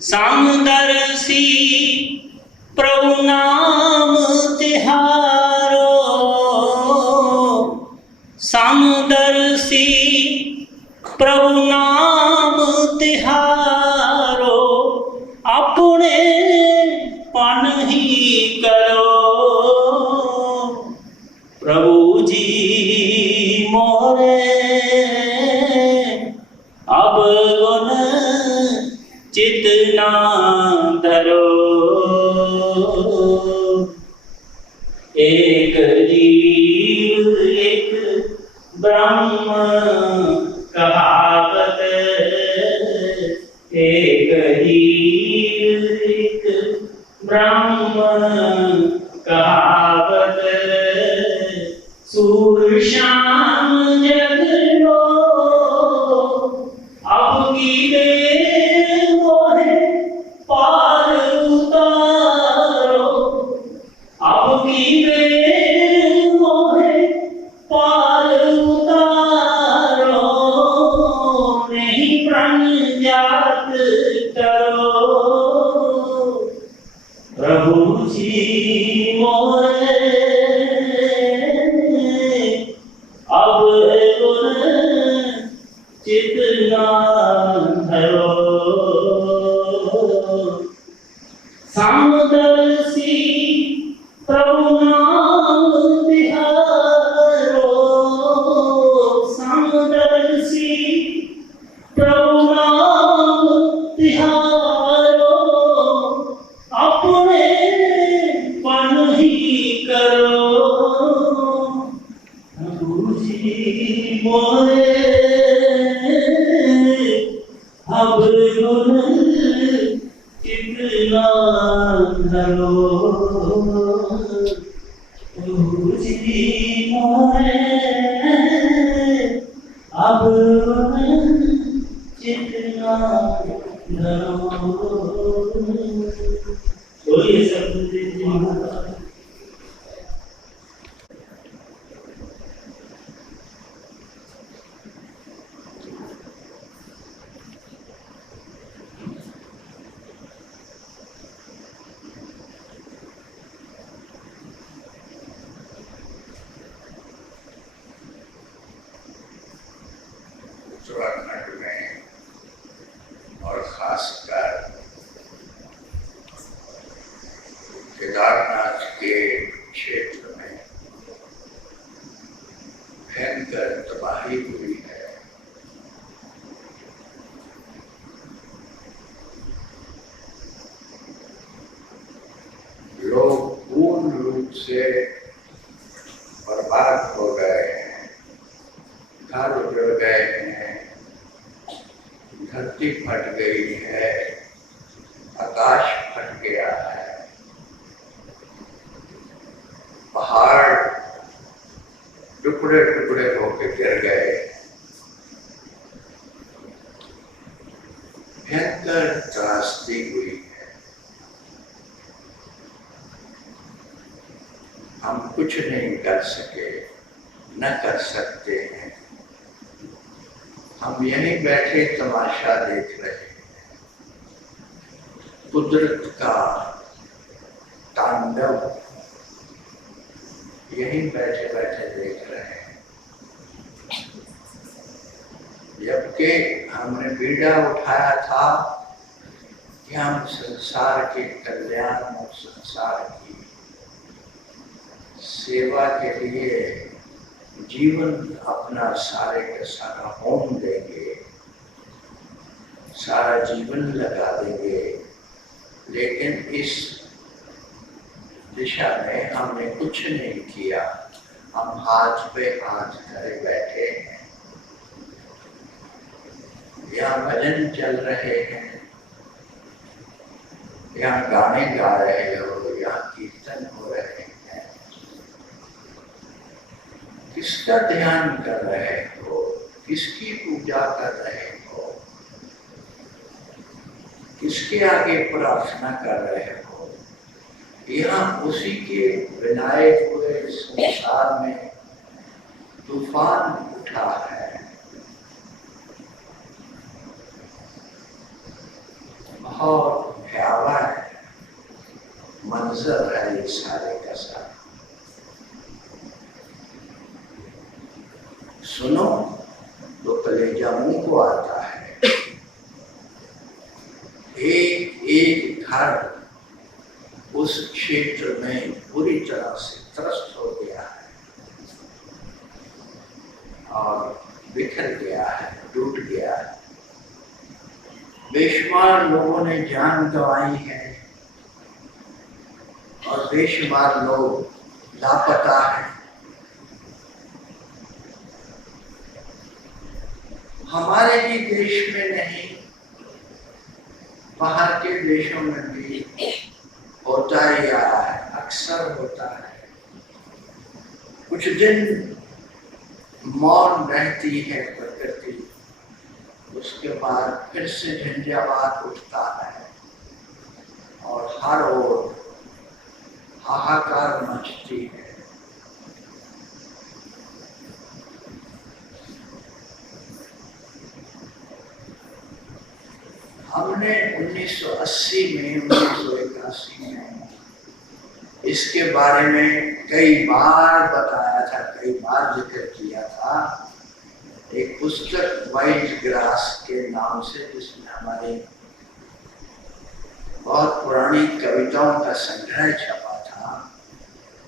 सामदर्शी प्रभु नाम तिहारो, सामदर्शी प्रभु नाम तिहारो, अपने पन ही करो। प्रभु जी मोरे अब गुण चित ना धरो। एक जीव एक ब्रह्म कहावत, एक जीव एक ब्रह्म कहावत, सूर्य शाम जग लो अब की देर मोहे पार उतारो, अब की देर मोहे पार उतारो, नहीं प्रण जात करो। प्रभु जी मोरे अब गुण चित ना धरो। सामदर्शी प्रभु नाम तिहारो, सामदर्शी प्रभु नाम तिहारो, अपने पन ही करो। प्रभु जी मोरे अब गुण चित ना धरो। प्रभु जी मोरे अब गुण चित ना धरो। बोलिए सब जी महाराज। उत्तराखंड में और खासकर केदारनाथ के क्षेत्र में भयंकर तबाही हुई है। लोग पूर्ण रूप से बर्बाद हो गए हैं, घर उजड़ गए हैं, धरती फट गई है, आकाश फट गया है, पहाड़ टुकड़े टुकड़े होकर गिर गए। भयंकर त्रासदी हुई है। हम कुछ नहीं कर सके, न कर सकते हैं। हम यहीं बैठे तमाशा देख रहे हैं, कुदरत का तांडव यहीं बैठे बैठे देख रहे हैं। जबकि हमने बीड़ा उठाया था कि हम संसार के कल्याण और संसार की सेवा के लिए जीवन अपना सारे का सारा होम देंगे, सारा जीवन लगा देंगे। लेकिन इस दिशा में हमने कुछ नहीं किया। हम हाथ पे हाथ धरे बैठे हैं। यहाँ भजन चल रहे हैं, यहाँ गाने गा रहे हो, यहाँ कीर्तन हो रहे हैं। किसका ध्यान कर रहे हो? किसकी पूजा कर रहे हो? किसके आगे प्रार्थना कर रहे हो? यहाँ उसी के बनाए हुए संसार में तूफान उठा है। बहुत मंजर है ये सारे का सारा। सुनो तो कलेजा मुंह को आता है। एक एक घर उस क्षेत्र में पूरी तरह से त्रस्त हो गया है और बिखर गया है, टूट गया है। बेशुमार लोगों ने जान गंवाई है और बेशुमार लोग लापता है। हमारे ही देश में नहीं, बाहर के देशों में भी होता ही आ रहा है, अक्सर होता है। कुछ दिन मौन रहती है प्रकृति, उसके बाद फिर से झंझावात उठता है और हर ओर हाहाकार मचती है। हमने 1980 में 1981 में इसके बारे में कई बार बताया था, कई बार जिक्र किया था। एक पुस्तक वाइल्ड ग्रास के नाम से, जिसमें हमारी बहुत पुरानी कविताओं का संग्रह छपा था,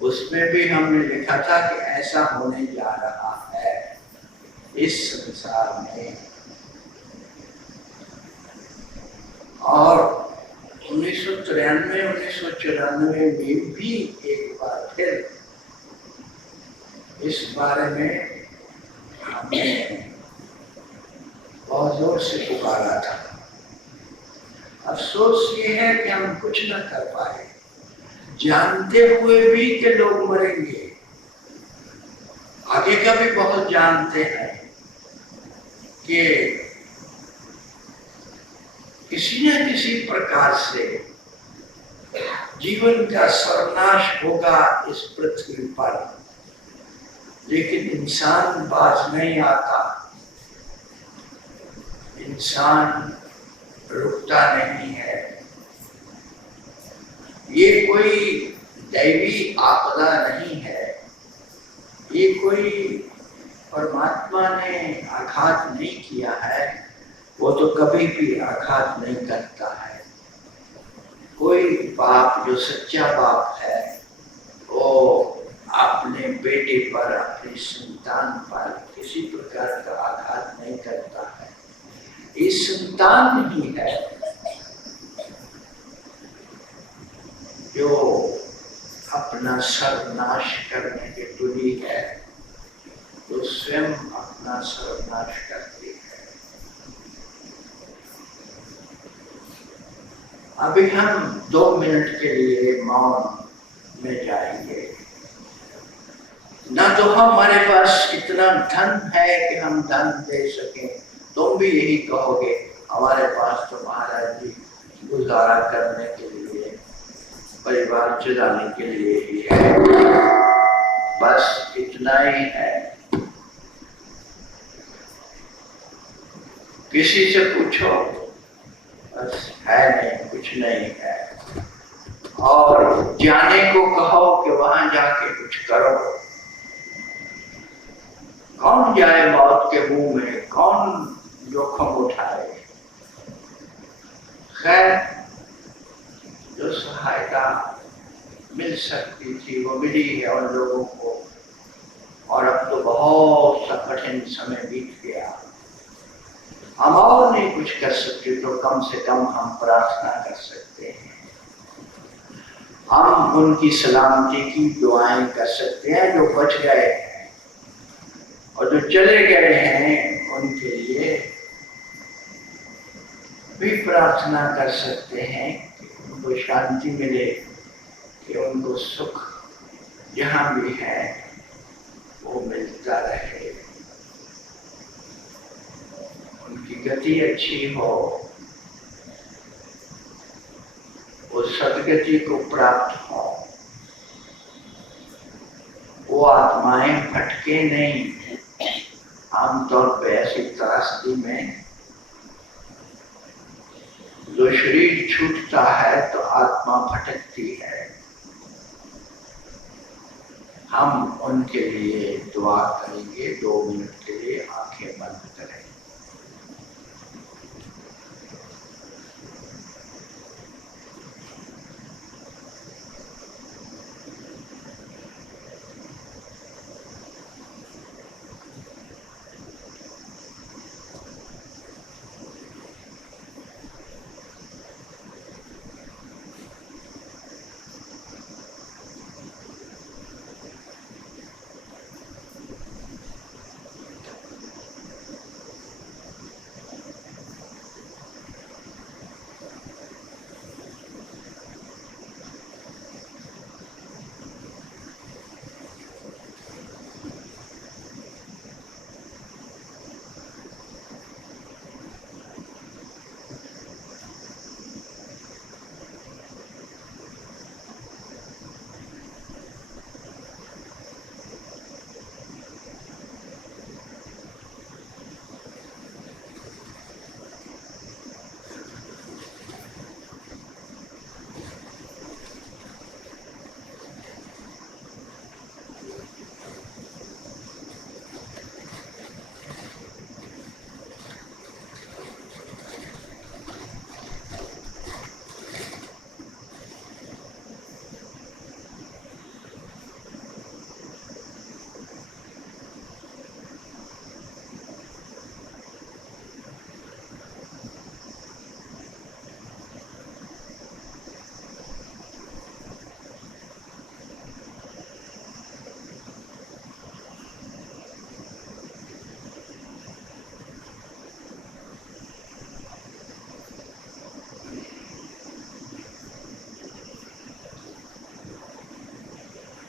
उसमें भी हमने लिखा था कि ऐसा होने जा रहा है इस संसार में। और 1993 1994 में भी एक बार फिर इस बारे में हमने बहुत जोर से पुकारा था। अफसोस ये है कि हम कुछ न कर पाए, जानते हुए भी कि लोग मरेंगे। आगे का भी बहुत जानते हैं कि किसी न किसी प्रकार से जीवन का सर्वनाश होगा इस पृथ्वी पर, लेकिन इंसान बाज नहीं आता, इंसान रुकता नहीं है। ये कोई दैवी आपदा नहीं है, ये कोई परमात्मा ने आघात नहीं किया है, वो तो कभी भी आघात नहीं करता है। कोई बाप जो सच्चा बाप है वो अपने बेटे पर, अपनी संतान पर किसी प्रकार का आघात नहीं करता है। ये संतान ही है जो अपना सर्वनाश करने के तुली है, तो स्वयं अपना सर्वनाश करती है। अभी हम 2 मिनट के लिए मौन में जाएंगे। न तो हमारे पास इतना धन है कि हम धन दे सकें, तुम भी यही कहोगे हमारे पास तो महाराज जी गुजारा करने के लिए, परिवार चलाने के लिए ही है, बस इतना ही है। किसी से पूछो, बस है नहीं, कुछ नहीं है। और जाने को कहो कि वहां जाके कुछ करो, कौन जाए मौत के मुंह में, कौन जोखम उठाए। खैर, जो सहायता मिल सकती थी वो मिली है उन लोगों को, और अब तो बहुत सा कठिन समय बीत गया। हम और नहीं कुछ कर सकते तो कम से कम हम प्रार्थना कर सकते हैं, हम उनकी सलामती की दुआएं कर सकते हैं जो बच गए हैं, और जो चले गए हैं उनके लिए भी प्रार्थना कर सकते हैं कि उनको शांति मिले, कि उनको सुख जहाँ भी है वो मिलता रहे, उनकी गति अच्छी हो, वो सदगति को प्राप्त हो, वो आत्माएं भटके नहीं। आमतौर पर ऐसी त्रासदी में जो शरीर छूटता है तो आत्मा भटकती है, हम उनके लिए दुआ करेंगे। 2 मिनट के लिए आंखें बंद करें।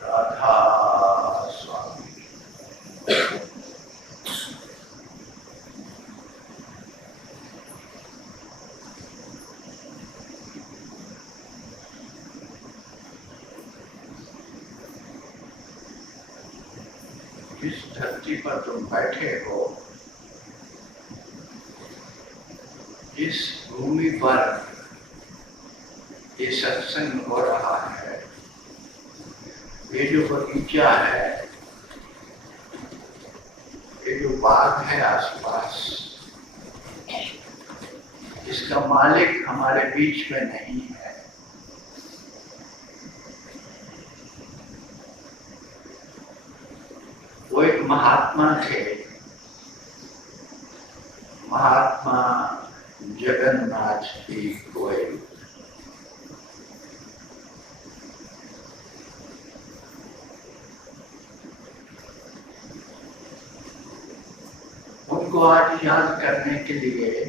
राधा स्वामी। इस धरती पर तुम बैठे हो, इस भूमि पर ये सत्संग हो रहा है। ये जो बगीचा है, ये जो बाग है आसपास, इसका मालिक हमारे बीच में नहीं है। वो एक महात्मा थे, महात्मा जगन्नाथ जी गोयल। उनको आज याद करने के लिए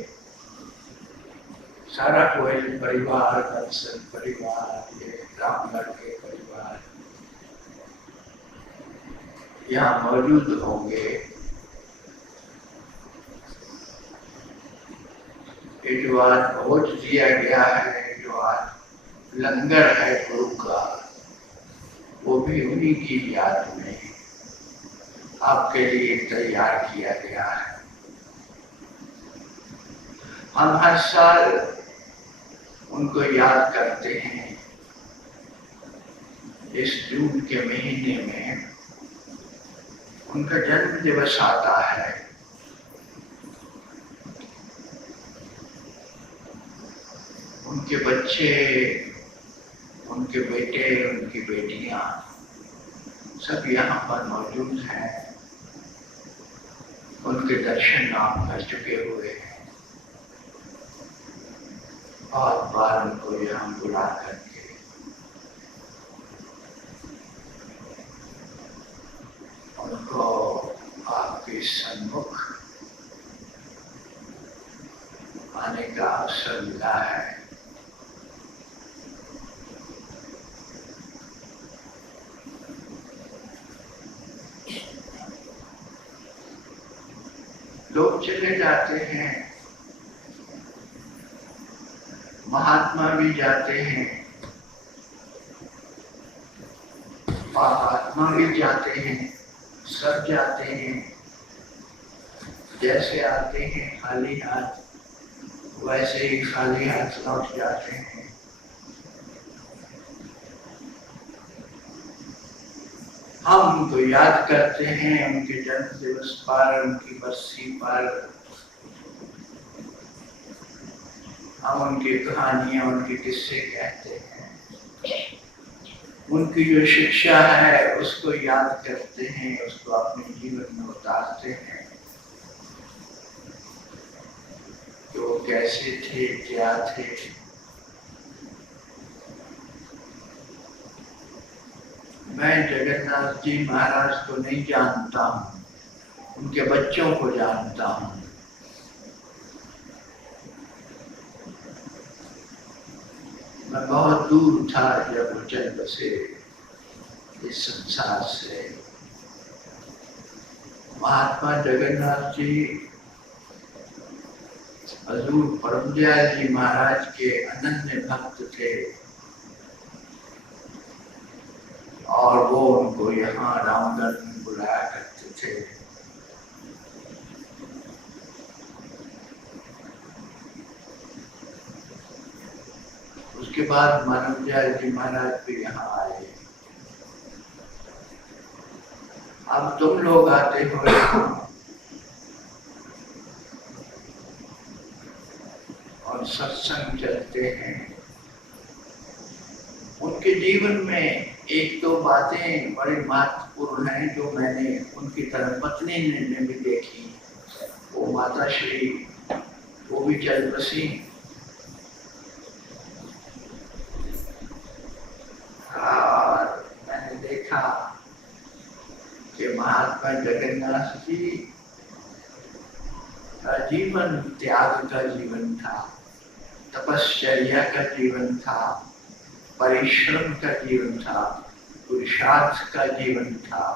सारा गोयल परिवार, दर्शन परिवार, ये रामगढ़ के परिवार यहाँ मौजूद होंगे। ये जो आज भोज दिया गया है, जो आज लंगर है गुरु का, वो भी उन्हीं की याद में आपके लिए तैयार किया गया है। हम हर साल उनको याद करते हैं। इस जून के महीने में उनका जन्म दिवस आता है। उनके बच्चे, उनके बेटे, उनकी बेटियां सब यहाँ पर मौजूद हैं। उनके दर्शन आप कर चुके हुए हैं। और बार उनको यहाँ बुला करके उनको आपके सन्मुख आने का अवसर मिला है। लोग चले जाते हैं, महात्मा भी जाते हैं, महात्मा भी जाते हैं, सब जाते हैं। जैसे आते हैं खाली हाथ, वैसे ही खाली हाथ लौट जाते हैं। हम उनको याद करते हैं उनके जन्म दिवस पर, उनकी बरसी पर। हम उनकी कहानियां, उनके किस्से कहते हैं, उनकी जो शिक्षा है उसको याद करते हैं, उसको अपने जीवन में उतारते हैं कि वो कैसे थे, क्या थे। मैं जगन्नाथ जी महाराज को नहीं जानता हूँ, उनके बच्चों को जानता हूँ। मैं बहुत दूर था जब वो चल बसे इस संसार से। महात्मा जगन्नाथ जी हजूर परमदयाल जी महाराज के अनन्य भक्त थे और वो उनको यहाँ रामगढ़ में बुलाया करते थे। उसके बाद मानवदयाल जी महाराज भी यहाँ आए। अब तुम लोग आते हो यहाँ और सत्संग चलते हैं। उनके जीवन में एक दो बातें बड़ी महत्वपूर्ण हैं जो मैंने उनकी धर्मपत्नी ने भी देखी। वो माता श्री, वो भी चल बसी और मैंने देखा कि महात्मा जगन्नाथ जी का जीवन त्याग का जीवन था, तपश्चर्या का जीवन था, परिश्रम का जीवन था, पुरुषार्थ का जीवन था।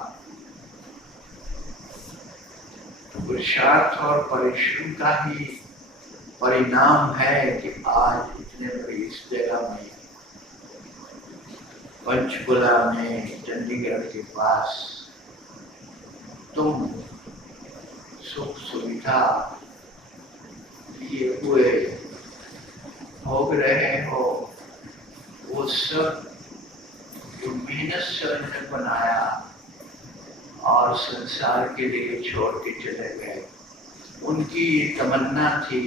पुरुषार्थ और परिश्रम का ही परिणाम है कि आज इतने बड़ी इस जगह में, पंचकुला में, चंडीगढ़ के पास तुम सुख सुविधा लिए हुए भोग रहे हो। वो सब जो मेहनत से उन्होंने बनाया और संसार के लिए छोड़ के चले गए, उनकी ये तमन्ना थी,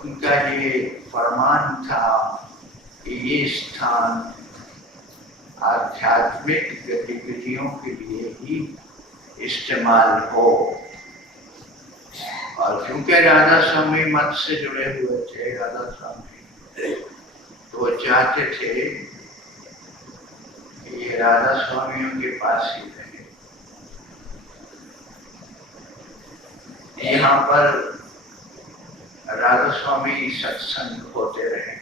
उनका ये फरमान था कि ये स्थान आध्यात्मिक गतिविधियों के लिए ही इस्तेमाल हो। और क्योंकि राधा स्वामी मत से जुड़े हुए थे, राधा स्वामी, तो वो चाहते थे कि ये राधा स्वामियों के पास ही रहे। यहाँ पर राधा स्वामी सत्संग होते रहे।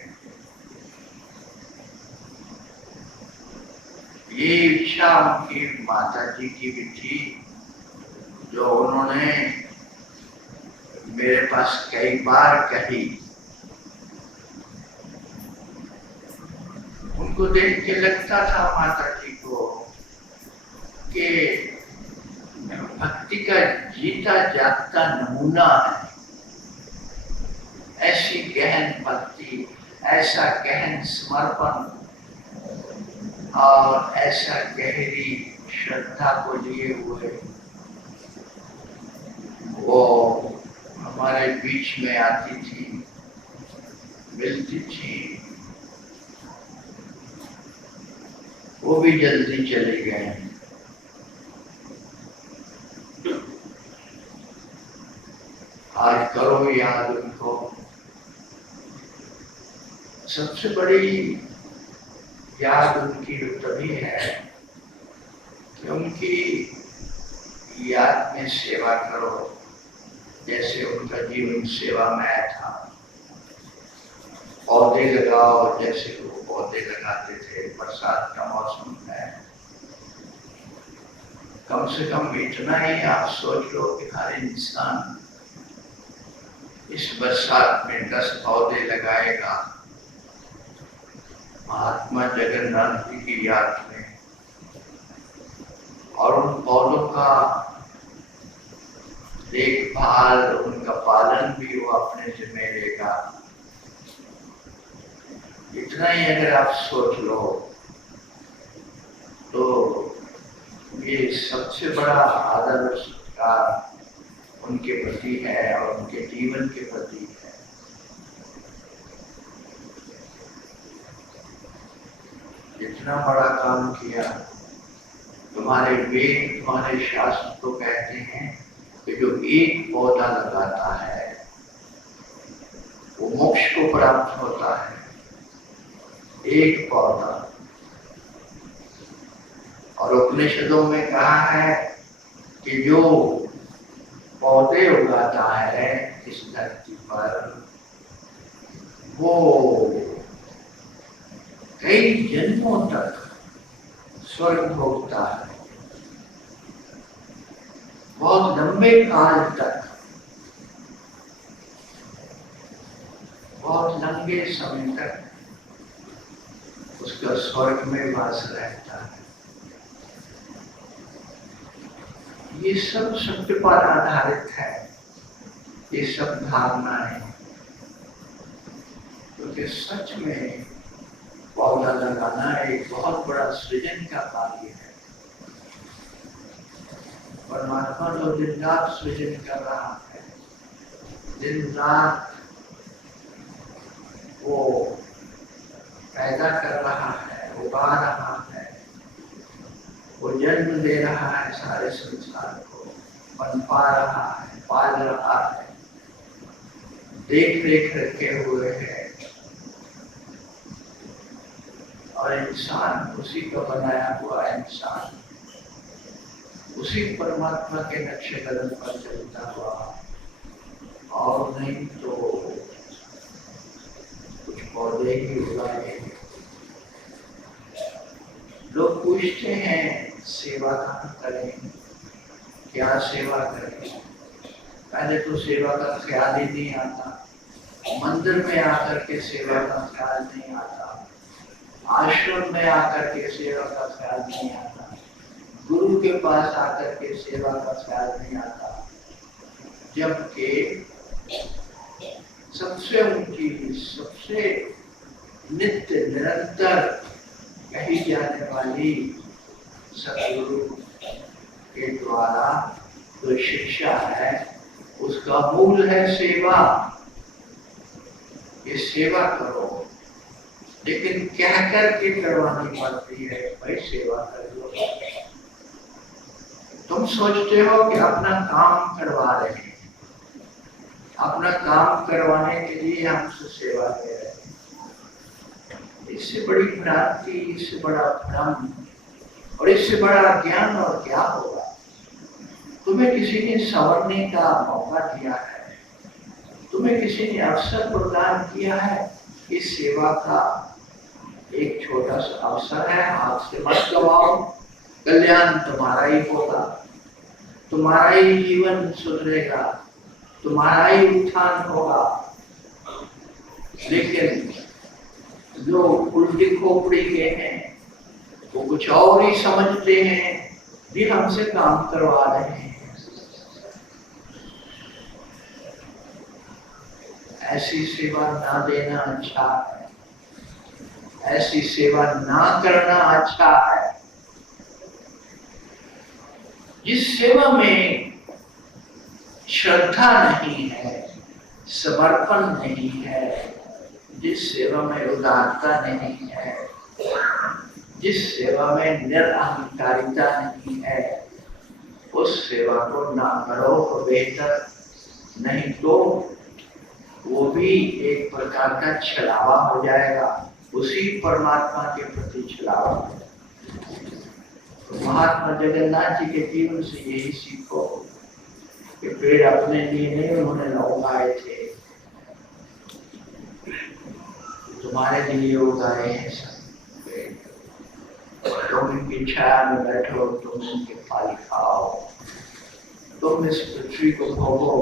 ये इच्छा उनकी माता जी की भी थी, जो उन्होंने मेरे पास कई बार कही। उनको देख के लगता था माता जी को कि भक्ति का जीता जागता नमूना है। ऐसी गहन भक्ति, ऐसा गहन समर्पण और ऐसा गहरी श्रद्धा को लिए हुए वो हमारे बीच में आती थी, मिलती थी। वो भी जल्दी चले गए। आज करो याद उनको। सबसे बड़ी याद उनकी तभी है कि उनकी याद में सेवा करो, जैसे उनका जीवन सेवा में था। पौधे लगाओ जैसे वो पौधे लगाते थे। बरसात का मौसम है, कम से कम इतना ही आप सोच लो कि हर इंसान इस बरसात में 10 पौधे लगाएगा महात्मा जगन्नाथ जी की याद में, और उन पौधों का देखभाल, उनका पालन भी वो अपने जिम्मे लेगा। इतना ही अगर आप सोच लो तो ये सबसे बड़ा आदर और सत्कार उनके प्रति है और उनके जीवन के प्रति है। इतना बड़ा काम किया। तुम्हारे वेद, तुम्हारे शास्त्र तो कहते हैं कि जो एक पौधा लगाता है वो मोक्ष को प्राप्त होता है। एक पौधा। और उपनिषदों में कहा है कि जो पौधे उगाता है इस धरती पर वो कई जन्मों तक स्वर्ग भोगता है, बहुत लंबे काल तक, बहुत लंबे समय तक उसका स्वर्ग में वास रहता है। ये सब सत्य पर आधारित है, ये सब धारणाएं, क्योंकि सच में पौधा लगाना एक बहुत बड़ा सृजन का कार्य है। परमात्मा जो दिन रात सृजन कर रहा है, दिन रात वो पैदा कर रहा है, उगा रहा है, वो जन्म दे रहा है सारे संसार को, पनपा रहा है, पाल रहा है, देख रेख रखे हुए है। और इंसान उसी का बनाया हुआ इंसान, उसी परमात्मा के नक्शे कदम पर चलता हुआ, और नहीं तो कुछ पौधे ही उगाए। लोग पूछते हैं सेवा कहाँ करें, क्या सेवा करें। पहले तो सेवा का ख्याल ही नहीं आता, मंदिर में आकर के सेवा का ख्याल नहीं आता, आश्रम में आकर के सेवा का ख्याल नहीं आता, गुरु के पास आकर के सेवा का ख्याल नहीं आता। जबकि सबसे ऊंची, सबसे नित्य निरंतर कही जाने वाली सतगुरु के द्वारा जो शिक्षा है उसका मूल है सेवा। ये सेवा करो, लेकिन कह करके करवानी पड़ती है, भाई सेवा कर लो। तुम सोचते हो कि अपना काम करवा रहे हैं, अपना काम करवाने के लिए हमसे सेवा ले रहे हैं। इससे बड़ी भ्रांति, इससे बड़ा भ्रम और इससे बड़ा ज्ञान और क्या होगा। तुम्हें किसी ने संवरने का मौका दिया है, तुम्हें किसी ने अवसर प्रदान किया है। इस सेवा का एक छोटा सा अवसर है, हाथ से मत गवाओ। कल्याण तुम्हारा ही होगा, तुम्हारा ही जीवन सुधरेगा, तुम्हारा ही उत्थान होगा। लेकिन जो उल्टी खोपड़ी के हैं वो कुछ और ही समझते हैं, भी हमसे काम करवा रहे हैं। ऐसी सेवा ना देना अच्छा है, ऐसी सेवा ना करना अच्छा है। जिस सेवा में श्रद्धा नहीं है, समर्पण नहीं है, जिस सेवा में उदारता नहीं है, जिस सेवा में निरअहंकारिता नहीं है, उस सेवा को ना करो तो बेहतर। नहीं तो वो भी एक प्रकार का छलावा हो जाएगा, उसी परमात्मा के प्रति छलावा। तो महात्मा जगन्नाथ जी के जीवन से यही सीखो कि पेड़ अपने लिए नहीं उन्होंने उगाए थे, तुम्हारे लिए उगाए हैं सब पेड़। तुम इनकी छाया में बैठो, तुम इनके फल खाओ, तुम इस पृथ्वी को भोगो,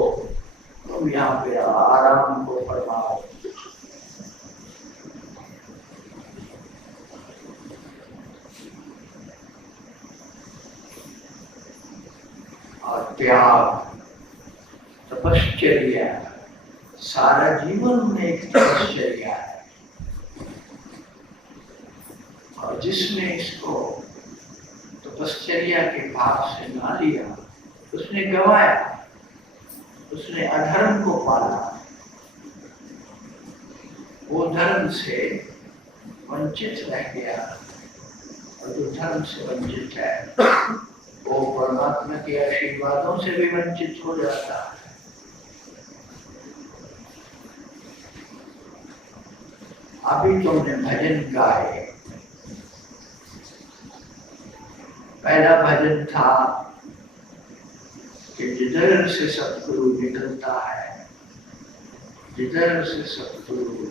तुम यहाँ पे आराम को फरमाओ। और त्याग, तपश्चर्या, सारा जीवन में एक तपश्चर्या है। और जिसने इसको तपश्चर्या के भाव से ना लिया, उसने गवाया, उसने अधर्म को पाला, वो धर्म से वंचित रह गया। और जो धर्म से वंचित है वो परमात्मा के आशीर्वादों से भी वंचित हो जाता है। अभी तुमने भजन गाए, पहला भजन था कि जिधर से सतगुरु निकलता है, जिधर से सतगुरु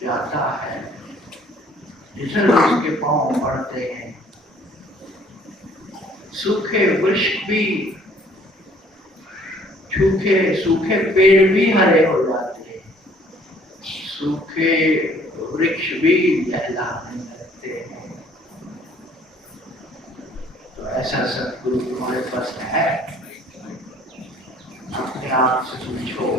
जाता है, जिधर उसके पांव पड़ते हैं, सूखे वृक्ष भी, सूखे पेड़ भी हरे हो जाते हैं, सूखे वृक्ष भी लहलाने लगते हैं। तो ऐसा सतगुरु तुम्हारे पास है? अपने आप से पूछो,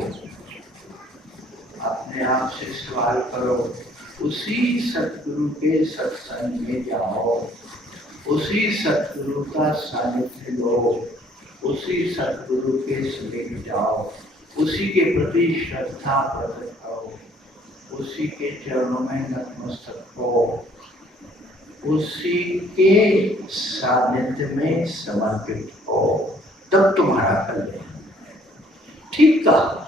अपने आप से सवाल करो। उसी सतगुरु के सत्संग में जाओ, उसी सतगुरु का सानिध्य लो, उसी सतगुरु के समीप जाओ, उसी के प्रति श्रद्धा प्रकट करो, उसी के चरणों में नतमस्तक हो, उसी के सानिध्य में समर्पित हो, तब तुम्हारा कल्याण। ठीक कहा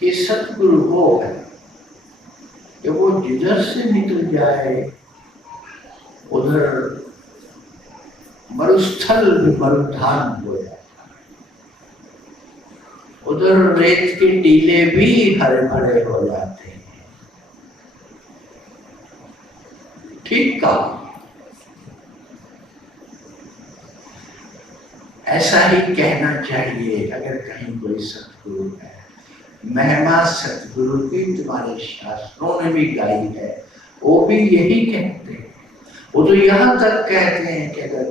कि सतगुरु वो है कि वो जिधर से निकल जाए उधर मरुस्थल भी मरुधान हो जाता है, उधर रेत के टीले भी हरे भरे हो जाते हैं। ठीक कहा। ऐसा ही कहना चाहिए अगर कहीं कोई सतगुरु है। महिमा सतगुरु की तुम्हारे शास्त्रों ने भी गाई है, वो भी यही कहते हैं। वो तो यहाँ तक कहते हैं कि अगर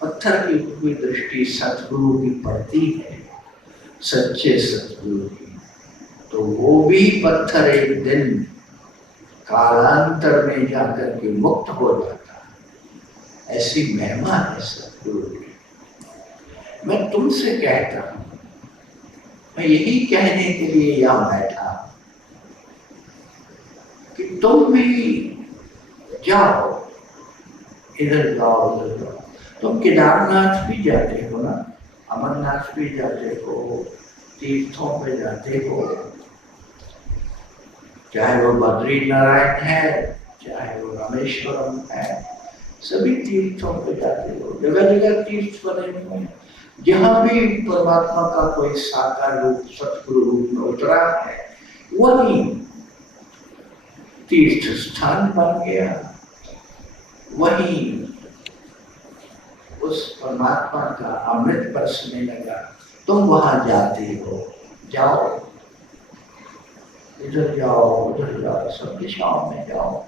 पत्थर की कोई दृष्टि सतगुरु की पड़ती है, सच्चे सतगुरु की, तो वो भी पत्थर एक दिन कालांतर में जाकर के मुक्त हो जाता है। ऐसी महिमा है सतगुरु की। मैं तुमसे कहता हूं, मैं यही कहने के लिए यहाँ बैठा कि तुम भी जाओ, इधर जाओ उधर जाओ। तुम केदारनाथ भी जाते हो ना, अमरनाथ भी जाते हो, तीर्थों पे जाते हो, चाहे वो बद्री नारायण है, चाहे वो रामेश्वरम है, सभी तीर्थों पे जाते हो। जगह जगह तीर्थ बने हुए हैं। जहाँ भी परमात्मा का कोई साकार रूप सतगुरु रूप में उतरा है, वही तीर्थ स्थान बन गया, वही उस परमात्मा का अमृत बरसने लगा। तुम वहां जाते हो, जाओ, इधर जाओ उधर जाओ, सब दिशाओं में जाओ।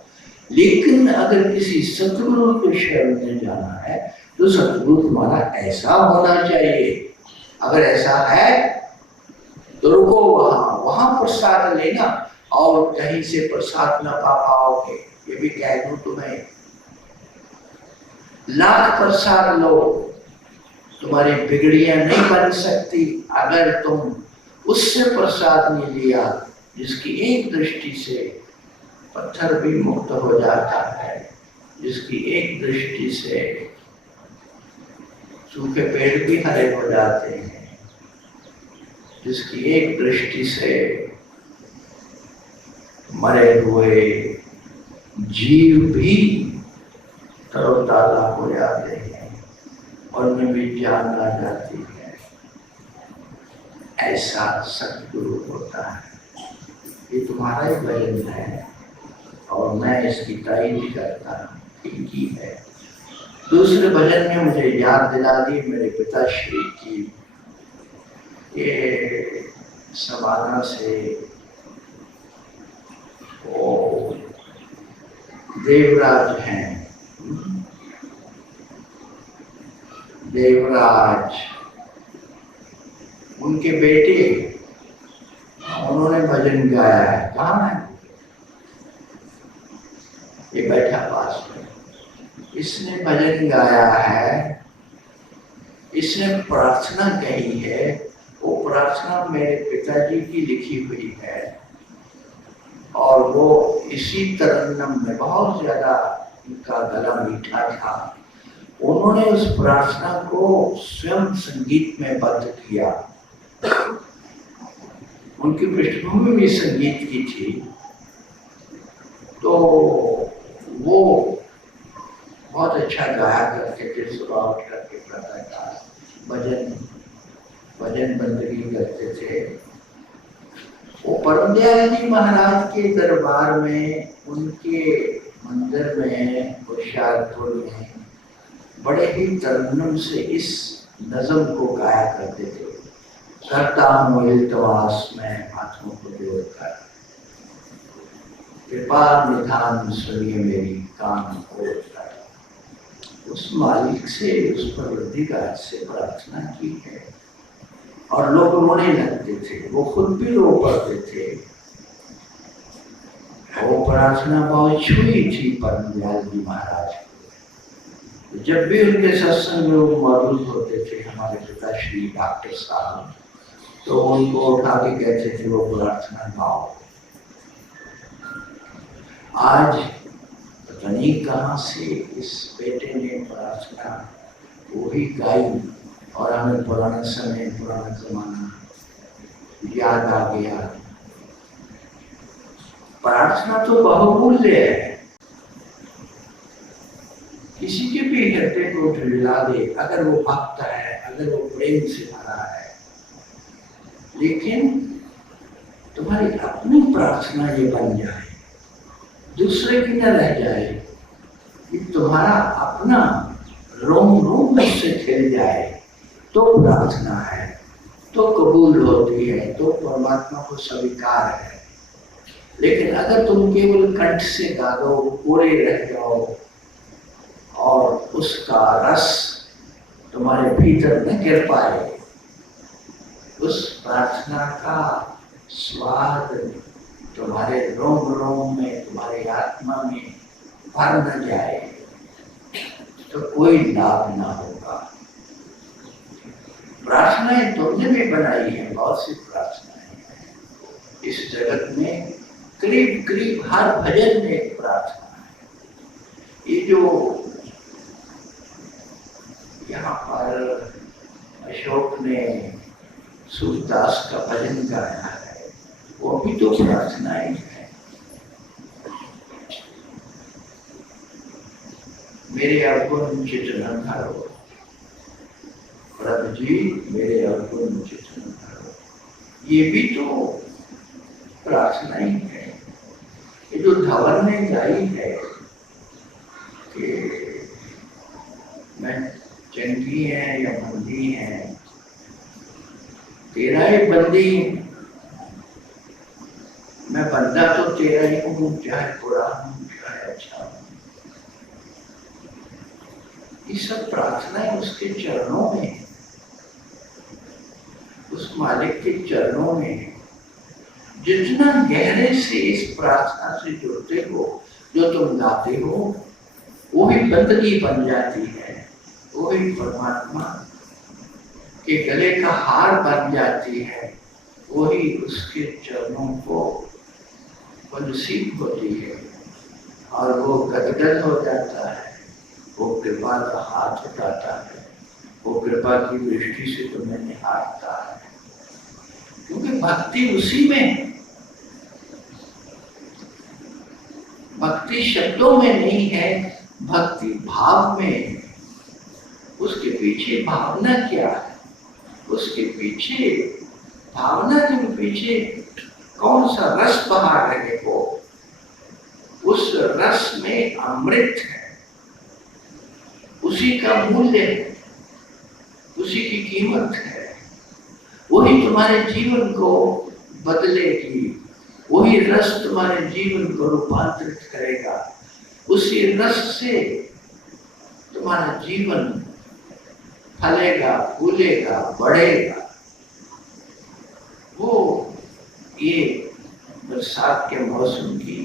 लेकिन अगर किसी सतगुरु के शरण में जाना है तो सतगुरु तुम्हारा ऐसा होना चाहिए। अगर ऐसा है तो रुको वहां प्रसाद लेना, और कहीं से प्रसाद न पा पाओगे, ये भी कह दूं तुम्हें। लाख प्रसाद लो, तुम्हारी बिगड़ियां नहीं बन सकती अगर तुम उससे प्रसाद नहीं लिया जिसकी एक दृष्टि से पत्थर भी मुक्त हो जाता है, जिसकी एक दृष्टि से सूखे पेड़ भी हरे हो जाते हैं, जिसकी एक दृष्टि से मरे हुए जीव भी तरोताजा हो जाते हैं, उनमें भी जान आ जाती है। ऐसा सतगुरु होता है। ये तुम्हारा ही भजन है और मैं इसकी तारीफ करता हूँ, ठीक ही है। दूसरे भजन में मुझे याद दिला दी मेरे पिताश्री की। ये समाना से वो देवराज हैं, देवराज उनके बेटे, उन्होंने भजन गाया है। कहाँ है? ये बैठा पास में, इसने भजन गाया है, इसने प्रार्थना कही है। वो प्रार्थना मेरे पिताजी की लिखी हुई है और वो इसी तरन्नम में, बहुत ज्यादा उनका गला मीठा था, उन्होंने उस प्रार्थना को स्वयं संगीत में बद्ध किया। उनकी पृष्ठभूमि भी संगीत की थी, तो वो बहुत अच्छा गाया करते थे, सुबह उठ करके प्रातःकाल भजन बंदगी करते थे। वो परम दयाल जी महाराज के दरबार में, उनके मंदिर में, होशियारपुर में बड़े ही तरन्नुम से इस नज़म को गाया करते थे। करता हूँ इल्तवास में हाथों को जोड़कर, कृपा निधान सुनिए मेरी कान खोलकर। उस मालिक से, उस परवरदिगार से प्रार्थना की है और लोग रोने लगते थे, वो खुद भी रो पड़ते थे। वो प्रार्थना बहुत छुई थी परम दयाल जी महाराज को। जब भी उनके सत्संग में वो मौजूद होते थे, हमारे पिताश्री डॉक्टर साहब, तो उनको उठा के कहते थे वो प्रार्थना गाओ। आज पता नहीं कहाँ से इस बेटे ने प्रार्थना वही गाई और हमें पुराना समय, पुराना जमाना याद आ गया। प्रार्थना तो बहुमूल्य है, किसी के भी हृदय को ढिला दे, अगर वो भक्त है, अगर वो प्रेम से भरा है। लेकिन तुम्हारी अपनी प्रार्थना ये बन जाए, दूसरे की न रह जाए, कि तुम्हारा अपना रोम रोम से खिल जाए, तो प्रार्थना है, तो कबूल होती है, तो परमात्मा को स्वीकार है। लेकिन अगर तुम केवल कंठ से गा दो, पूरे रह जाओ और उसका रस तुम्हारे भीतर न गिर पाए, उस प्रार्थना का स्वाद तुम्हारे रोम रोम में, तुम्हारे आत्मा में भर न जाए, तो कोई लाभ ना होगा। प्रार्थनाएं तुमने भी बनाई है, बहुत सी प्रार्थनाएं हैं इस जगत में। करीब करीब हर भजन में एक प्रार्थना है। ये जो यहाँ पर अशोक ने सूरदास का भजन गाया है, वो भी तो प्रार्थनाएं हैं। मेरे अवगुण चित्तन धरो, प्रभु जी मेरे अवगुण चित्तन धरो, ये भी तो प्रार्थनाएं हैं। ये जो धवन ने गाई है कि मैं चंगी है या बंदी है, तेरा ही बंदी, मैं बंदा तो तेरा ही हूँ, चाहे बुरा हूँ चाहे अच्छा हूँ। ये सब प्रार्थनाएं उसके चरणों में, उस मालिक के चरणों में। जितना गहरे से इस प्रार्थना से जुड़ते हो, जो तुम गाते हो, वो ही बंदगी बन जाती है, वो ही परमात्मा के गले का हार बन जाती है, वही उसके चरणों को नसीब होती है और वो गदगद हो जाता है। वो कृपा का हाथ उठाता है, वो कृपा की दृष्टि से तुम्हें निहारता है, क्योंकि भक्ति उसी में, भक्ति शब्दों में नहीं है, भक्ति भाव में। उसके पीछे भावना क्या है, उसके पीछे भावना के पीछे कौन सा रस बहा रहे हो, उस रस में अमृत है, उसी का मूल्य है, उसी की कीमत है। वही तुम्हारे जीवन को बदलेगी, वही रस तुम्हारे जीवन को रूपांतरित करेगा, उसी रस से तुम्हारा जीवन फलेगा, फूलेगा, बढ़ेगा। वो ये बरसात के मौसम की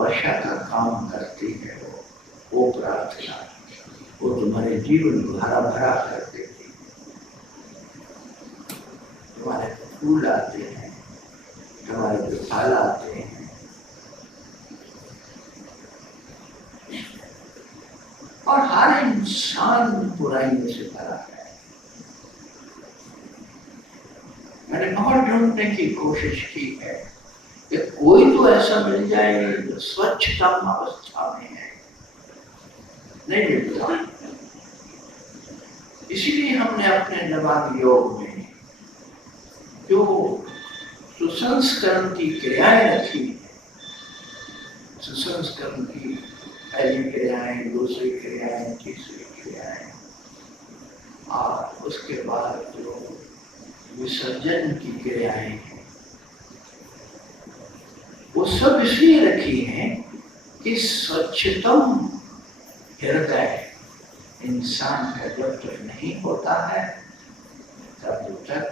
वर्षा का काम करती है वो प्रार्थना, वो तुम्हारे जीवन को हरा भरा कर देती है। तुम्हारे फूल आते हैं, तुम्हारे जो फल आते हैं, और हर इंसान बुराइयों से भरा है। मैंने बहुत ढूंढने की कोशिश की है कि कोई तो ऐसा मिल जाए जो स्वच्छतम अवस्था में है, नहीं मिलता। इसीलिए हमने अपने नवाब योग में जो सुसंस्करण की क्रियाएं रखी है, सुसंस्करण की पहली क्रियाएं, दूसरी क्रियाएं, तीसरी क्रियाएं, और उसके बाद जो विसर्जन की क्रियाएं हैं, वो सब इसलिए रखी हैं कि स्वच्छतम हृदय इंसान का जब तक नहीं होता है तब तक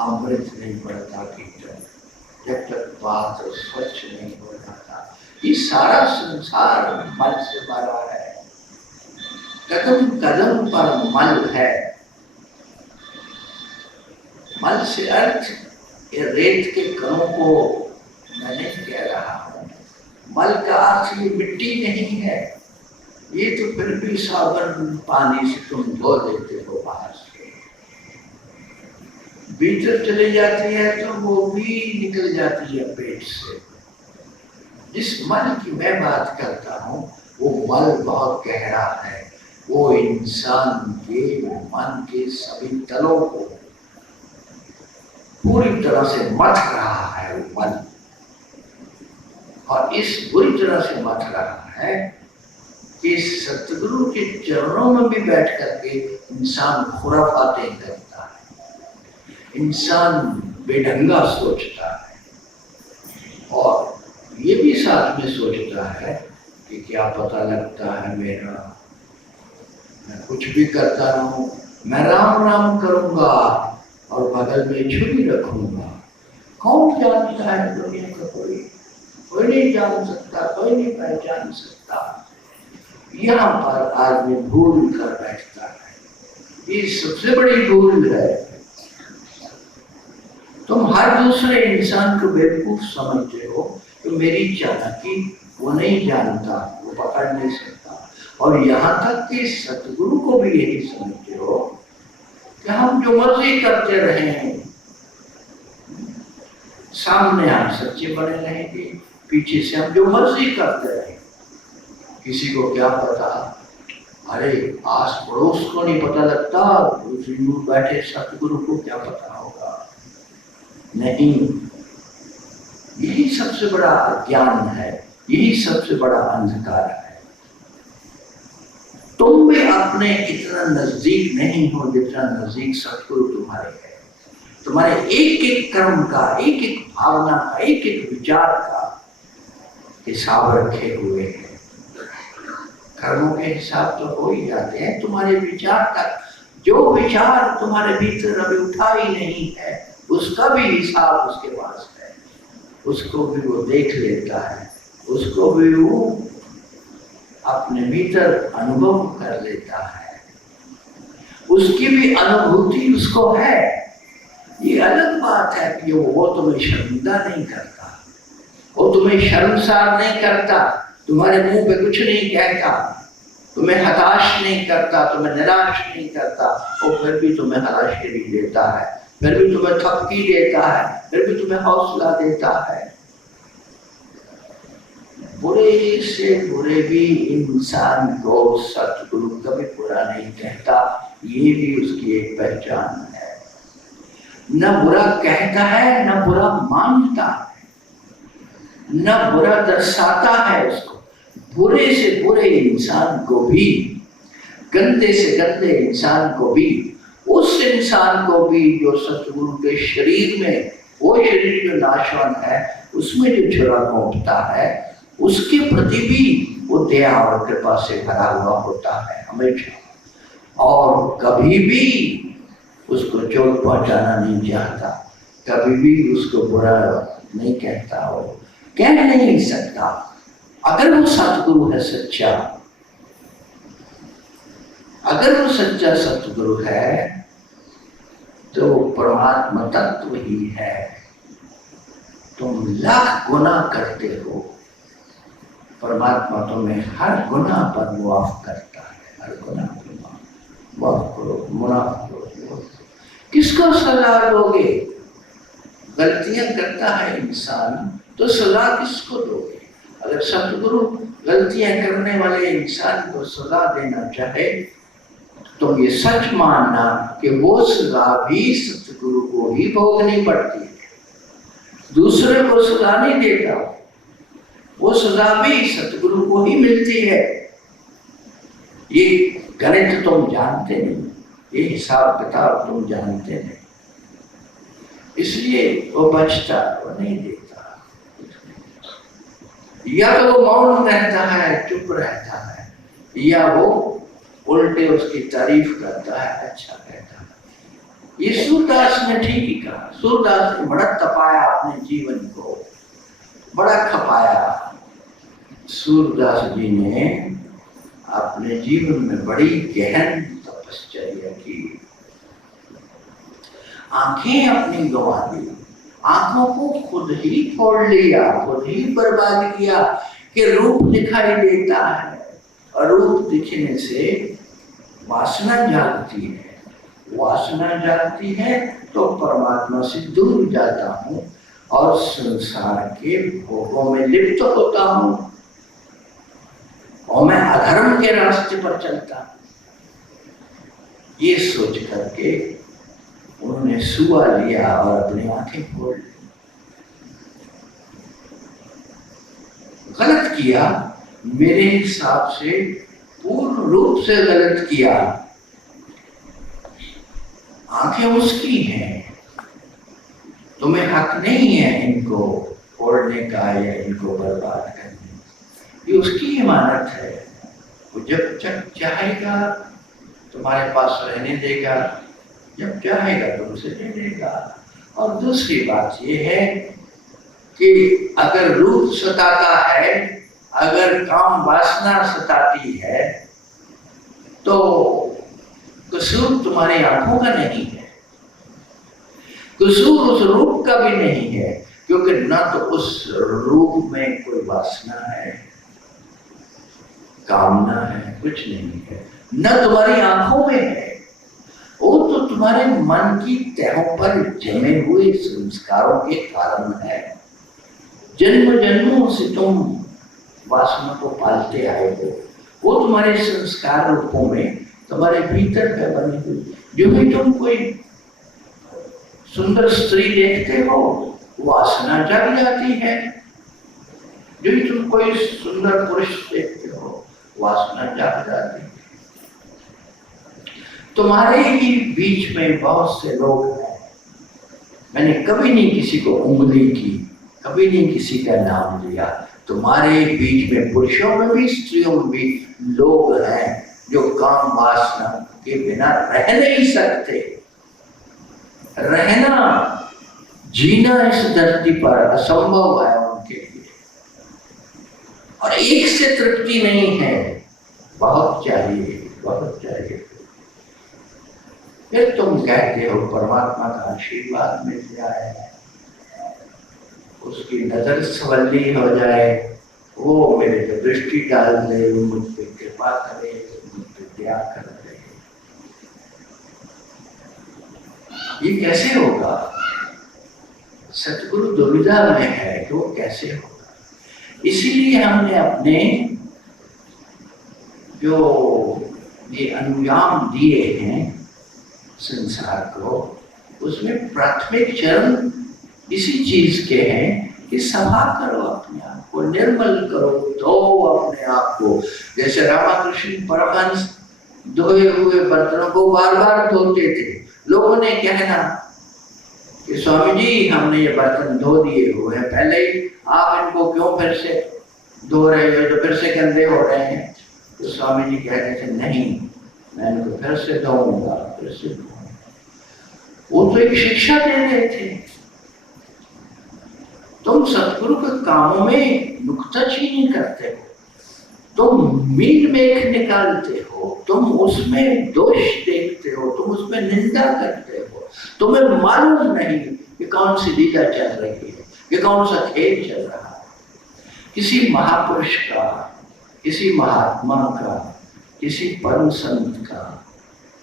अमृत नहीं बढ़ता भीतर, जब तक बात स्वच्छ नहीं हो जाता। ये सारा संसार मल से भरा है, कदम कदम पर मल है। मल से अर्थ ये रेत के कणों को मैं नहीं कह रहा हूँ। मल का अर्थ ये मिट्टी नहीं है, ये तो फिर भी साबुन पानी से तुम धो देते हो बाहर से, भीतर चले जाती है तो वो भी निकल जाती है पेट से। जिस मल की मैं बात करता हूँ वो मल बहुत गहरा है, वो इंसान के मन के सभी तलों को पूरी तरह से मथ रहा है वो मन, और इस बुरी तरह से मथ रहा है कि सतगुरु के चरणों में भी बैठ करके इंसान खुराफातें करता है, इंसान बेढंगा सोचता है, और ये भी साथ में सोचता है कि क्या पता लगता है मेरा, मैं कुछ भी करता रहूं, मैं राम राम करूंगा और बगल में छुरी रखूंगा। कौन जानता है दुनिया का, कोई नहीं जान सकता, कोई नहीं पहचान सकता। यहाँ पर आदमी भूल कर बैठता है, ये सबसे बड़ी भूल है। तुम हर दूसरे इंसान को बेवकूफ समझते हो, तो मेरी चालाकी वो नहीं जानता, वो पकड़ नहीं सकता। और यहाँ तक कि सतगुरु को भी यही समझते हो कि हम जो मर्जी करते रहे, सामने हम सच्चे बने रहेंगे, पीछे से हम जो मर्जी करते रहे। किसी को क्या पता, अरे आस पड़ोस को नहीं पता लगता, दूसरी दूर बैठे सतगुरु को क्या पता होगा। नहीं, यही सबसे बड़ा अज्ञान है, यही सबसे बड़ा अंधकार है। तुम भी अपने इतना नजदीक नहीं हो जितना नजदीक सतगुरु तुम्हारे है। तुम्हारे एक एक कर्म का, एक एक भावना का, एक एक विचार का हिसाब रखे हुए हैं। कर्मों के हिसाब तो हो ही जाते हैं, तुम्हारे विचार तक, जो विचार तुम्हारे भीतर अभी उठा ही नहीं है उसका भी हिसाब उसके पास है, उसको भी वो देख लेता है, उसको भी वो अपने भीतर अनुभव कर लेता है, उसकी भी अनुभूति उसको है। ये अलग बात है कि वो तुम्हें शर्मिंदा नहीं करता, वो तुम्हें शर्मसार नहीं करता, तुम्हारे मुंह पे कुछ नहीं कहता, तुम्हें हताश नहीं करता, तुम्हें निराश नहीं करता, वो फिर भी तुम्हें हलाशेरी देता है, फिर भी तुम्हें थपकी देता है, फिर भी तुम्हें हौसला देता है। बुरे से बुरे भी इंसान को सतगुरु कभी बुरा नहीं कहता, ये भी उसकी एक पहचान है। न बुरा कहता है, न बुरा मानता है, न बुरा दर्शाता है उसको। बुरे से बुरे इंसान को भी, गंदे से गंदे इंसान को भी, उस इंसान को भी जो सतगुरु के शरीर में, वो शरीर जो नाशवान है उसमें जो छुरा घोंपता है, उसके प्रति भी वो दया और कृपा से भरा हुआ होता है हमेशा, और कभी भी उसको चोट पहुंचाना नहीं चाहता, कभी भी उसको बुरा नहीं कहता, हो कह नहीं सकता। अगर वो सतगुरु है सच्चा, अगर वो सच्चा सतगुरु है तो वो परमात्मा तत्व ही है। तुम लाख गुना करते हो, परमात्मा तुम्हें हर गुना पर मुआफ करता है। हर गुना पर माफ करो, मुआफ करो। किसको सजा दोगे? गलतियां करता है इंसान तो सजा किसको दोगे? अगर सतगुरु गलतियां करने वाले इंसान को सजा देना चाहे तो ये सच मानना कि वो सजा भी सतगुरु को ही भोगनी पड़ती है, दूसरे को सजा नहीं देता। वो सजा भी सतगुरु को ही मिलती है। ये गणित तुम जानते नहीं, ये हिसाब किताब तुम जानते नहीं, इसलिए वो बचता, वो नहीं देता। या तो वो मौन रहता है, चुप रहता है, या वो उल्टे उसकी तारीफ करता है, अच्छा कहता है। ये सूरदास ने ठीक ही कहा। सूरदास ने बड़ा तपाया अपने जीवन को, बड़ा खपाया। सूरदास जी ने अपने जीवन में बड़ी गहन तपश्चर्या की। आंखें अपनी गंवा दी, आंखों को खुद ही फोड़ लिया, खुद ही बर्बाद किया कि रूप दिखाई देता है और रूप दिखने से वासना जागती है। वासना जागती है तो परमात्मा से दूर जाता हूँ और संसार के भोगों में लिप्त होता हूँ और मैं अधर्म के रास्ते पर चलता हूँ। ये सोच करके उन्होंने सुआ लिया और अपनी आंखें खोल ली। गलत किया, मेरे हिसाब से पूर्ण रूप से गलत किया। आंखें उसकी हैं, तुम्हें हक नहीं है इनको फोड़ने का या इनको बर्बाद करने, ये उसकी इमानत है। वो जब चाहेगा तुम्हारे पास रहने देगा, जब चाहेगा तुमसे ले लेगा। और दूसरी बात ये है कि अगर रूप सताता है, अगर काम वासना सताती है तो कसूर तुम्हारी आंखों का नहीं है, कसूर उस रूप का भी नहीं है, क्योंकि न तो उस रूप में कोई वासना है, कामना है, कुछ नहीं है, न तुम्हारी आंखों में है। वो तो तुम्हारे मन की तहों पर जमे हुए संस्कारों के कारण है। जन्म जन्मों से तुम वासना को पालते आए हो, वो तुम्हारे संस्कार रूपों में तुम्हारे भीतर का बनी हुई। जो भी तुम कोई सुंदर स्त्री देखते हो, वासना जग जाती है। जो भी तुम कोई सुंदर पुरुष देखते हो, वासना जग जाती है। तुम्हारे ही बीच में बहुत से लोग हैं, मैंने कभी नहीं किसी को उंगली की, कभी नहीं किसी का नाम लिया। तुम्हारे बीच में पुरुषों में भी स्त्रियों में भी लोग हैं जो काम वासना के बिना रह नहीं सकते। रहना, जीना इस धरती पर असंभव है उनके लिए, और एक से तृप्ति नहीं है, बहुत चाहिए, बहुत चाहिए। फिर तुम कहते हो परमात्मा का आशीर्वाद मिल जाए, उसकी नजर सवली हो जाए, वो मेरे पे दृष्टि डाल दे, वो मुझ पे कृपा करे, मुझ पे दया कर दे। ये कैसे होगा? सतगुरु दुविधा में है कि वो कैसे होगा। इसीलिए हमने अपने जो ये अनुयाम दिए हैं संसार को, उसमें प्राथमिक चरण इसी चीज के हैं कि सफा करो अपने आप को, निर्मल करो, धो अपने आप को। जैसे रामकृष्ण परमहंस धोए हुए बर्तनों को बार बार धोते थे। लोगों ने कहना कि स्वामी जी हमने ये बर्तन धो दिए हुए हैं पहले ही, आप इनको क्यों फिर से धो रहे हो, जो फिर से गंदे हो रहे हैं? तो स्वामी जी कहते थे नहीं, मैं इनको फिर से धोऊंगा, फिर से धोऊंगा। वो तो एक शिक्षा दे रहे थे। तुम सतगुरु के कामों में नुक्ताचीनी करते हो, तुम मील मेख निकालते हो, तुम उसमें दोष देखते हो, तुम उसमें निंदा करते हो। तुम्हें मालूम नहीं कि कौन सी लीला चल रही है, कि कौन सा खेल चल रहा है। किसी महापुरुष का, किसी महात्मा का, किसी परम संत का,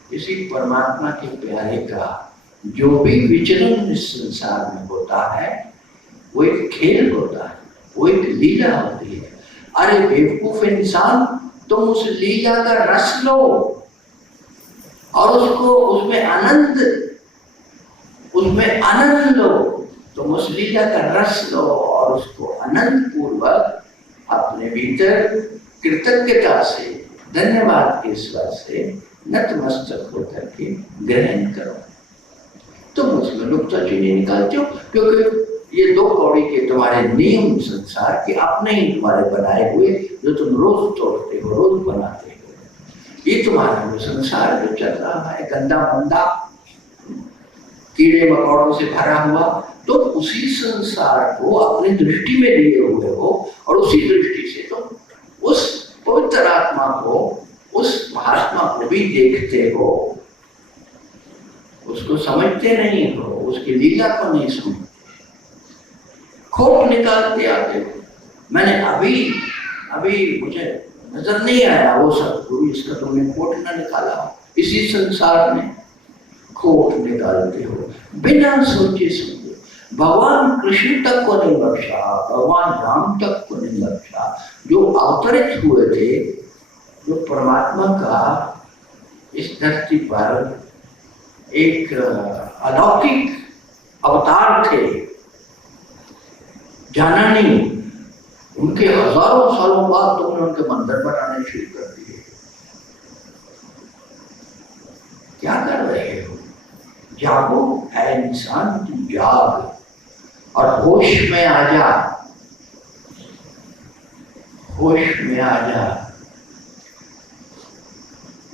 किसी परमात्मा के प्यारे का जो भी विचरण इस संसार में होता है वो एक खेल होता है, वो एक लीला होती है। अरे बेवकूफ इंसान, तुम उस लीला का रस लो और उसको उसमें आनंद लो। तुम उस लीला का रस लो और उसको आनंद पूर्वक अपने भीतर कृतज्ञता से, धन्यवाद के स्वर से नतमस्तक होकर के ग्रहण करो। तुम उसमें नुक्ताचीनी निकालते हो, क्योंकि ये दो कौड़ी के तुम्हारे नियम संसार के अपने ही तुम्हारे बनाए हुए, जो तुम रोज तोड़ते हो, रोज बनाते हो। ये तुम्हारा जो संसार जो चल रहा है गंदा मंदा, कीड़े मकोड़ों से भरा हुआ, तो उसी संसार को अपनी दृष्टि में लिए हुए हो और उसी दृष्टि से तुम उस पवित्र आत्मा को, उस महात्मा को भी देखते हो, उसको समझते नहीं हो, उसकी लीला को नहीं समझते, खोट निकालते आते हो। मैंने अभी मुझे नजर नहीं आया वो सतगुरु जिसका तुमने खोट न निकाला। इसी संसार में खोट निकालते हो बिना सोचे समझे। भगवान कृष्ण तक को नहीं बख्शा, भगवान राम तक को नहीं बख्शा, जो अवतरित हुए थे, जो परमात्मा का इस धरती पर एक अलौकिक अवतार थे, जाना नहीं। उनके हजारों सालों बाद तुमने उनके मंदिर बनाने शुरू कर दिए। क्या कर रहे हो? जागो है इंसान, तू जाग और होश में आ जा, होश में आ जा।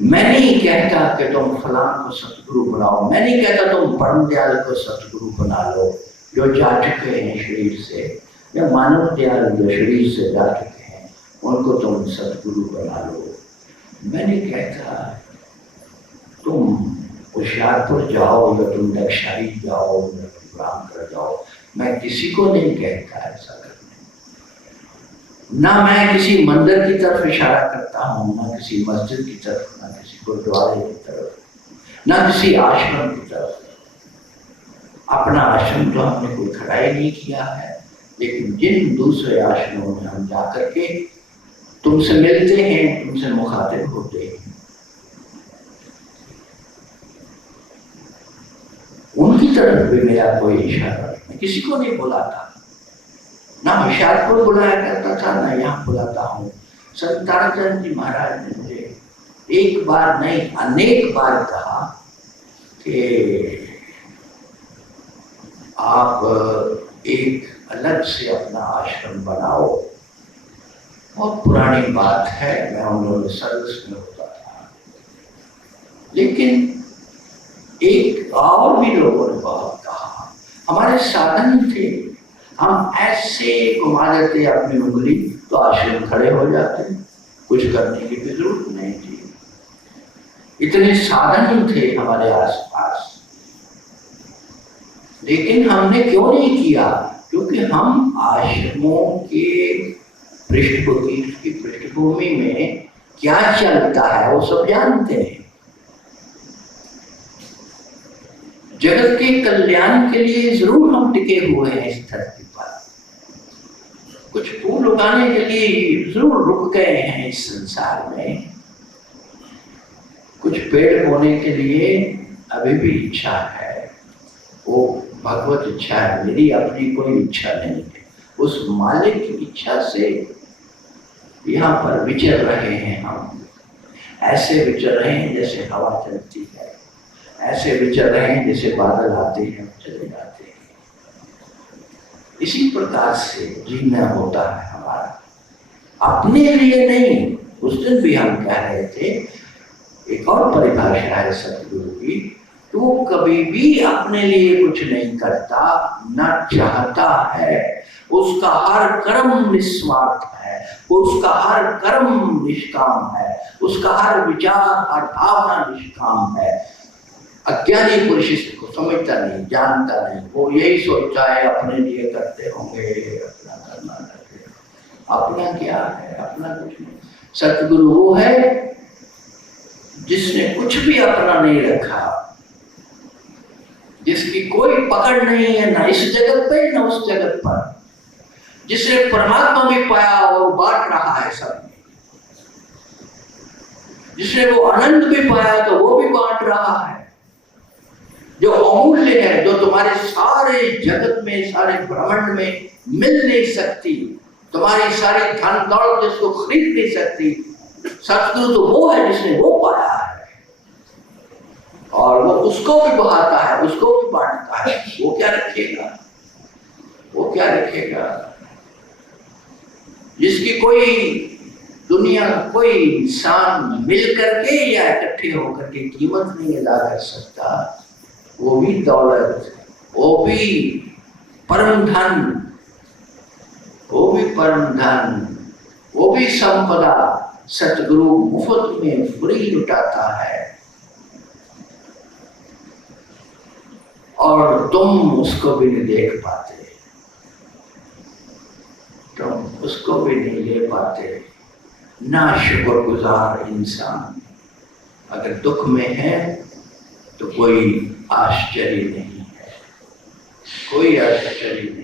मैं नहीं कहता कि तुम फलां को सतगुरु बनाओ, मैं नहीं कहता तुम परम दयाल को सतगुरु बना लो जो जा चुके हैं शरीर से, या मानव दयाल जो शरीर से जा चुके हैं उनको तुम सतगुरु बना लो। मैं नहीं कहता तुम होशियारपुर जाओ या तुम दक्षाई जाओ या तुम रामगढ़ जाओ, मैं किसी को नहीं कहता ऐसा करने। ना मैं किसी मंदिर की तरफ इशारा करता हूँ, ना किसी मस्जिद की तरफ, ना किसी गुरुद्वारे की तरफ, ना किसी आश्रम की तरफ। अपना आश्रम तो हमने कोई खड़ा ही नहीं किया है, लेकिन जिन दूसरे आश्रमों में हम जाकर के तुमसे मिलते हैं, तुमसे मुखातिब होते हैं, उनकी तरफ भी मेरा कोई इशारा नहीं, किसी को नहीं बुलाता। ना होशियारपुर बुलाया करता था, ना यहाँ बुलाता हूँ। संत ताराचंद जी महाराज ने मुझे एक बार नहीं अनेक बार कहा कि आप एक अलग से अपना आश्रम बनाओ। बहुत पुरानी बात है, मैं उन लोगों के सर्विस में होता था, लेकिन एक और भी लोगों ने बहुत कहा। हमारे साधन थे, हम ऐसे घुमा देते अपनी उंगली तो आश्रम खड़े हो जाते, कुछ करने की भी जरूरत नहीं थी। इतने साधन थे हमारे आसपास, लेकिन हमने क्यों नहीं किया? क्योंकि हम आश्रमों के पृष्ठभूमि में क्या चलता है वो सब जानते हैं। जगत के कल्याण के लिए जरूर हम टिके हुए हैं इस धरती पर, कुछ फूल उगाने के लिए जरूर रुक गए हैं इस संसार में, कुछ पेड़ बोने के लिए अभी भी इच्छा है, वो भगवत इच्छा है, मेरी अपनी कोई इच्छा नहीं है। उस मालिक की इच्छा से यहाँ पर विचर रहे हैं हम, ऐसे विचर रहे हैं जैसे हवा चलती है, ऐसे विचर रहे हैं जैसे बादल आते हैं चले जाते हैं। इसी प्रकार से जीना होता है हमारा, अपने लिए नहीं। उस दिन भी हम कह रहे थे, एक और परिभाषा है सतगुरु की, तो वो कभी भी अपने लिए कुछ नहीं करता, न चाहता है। उसका हर कर्म निस्वार्थ है, उसका हर कर्म निष्काम है, उसका हर विचार हर भावना निष्काम है। अज्ञानी पुरुष इसको समझता नहीं, जानता नहीं, वो यही सोचता है अपने लिए करते होंगे, अपना करना करते। अपना क्या है? अपना कुछ नहीं। सतगुरु वो है जिसने कुछ भी अपना नहीं रखा, जिसकी कोई पकड़ नहीं है, ना इस जगत पे ना उस जगत पर, जिसने परमात्मा भी पाया और बांट रहा है सब में, जिसने वो आनंद भी पाया तो वो भी बांट रहा है, जो अमूल्य है, जो तुम्हारे सारे जगत में, सारे ब्रह्मांड में मिल नहीं सकती, तुम्हारी सारी धन दौलत जिसको खरीद नहीं सकती। सतगुरु तो वो है जिसने वो पाया है और वो उसको भी बहाता है, उसको भी बांटता है। वो क्या रखेगा? वो क्या रखेगा? जिसकी कोई दुनिया, कोई इंसान मिल करके या इकट्ठे होकर के कीमत नहीं अदा कर सकता, वो भी दौलत, वो भी परम धन, वो भी परम धन, वो भी संपदा सतगुरु मुफ्त में फ्री लुटाता है और तुम उसको भी नहीं देख पाते, तुम उसको भी नहीं ले पाते। ना शुक्रगुजार इंसान अगर दुख में है तो कोई आश्चर्य नहीं है, कोई आश्चर्य नहीं।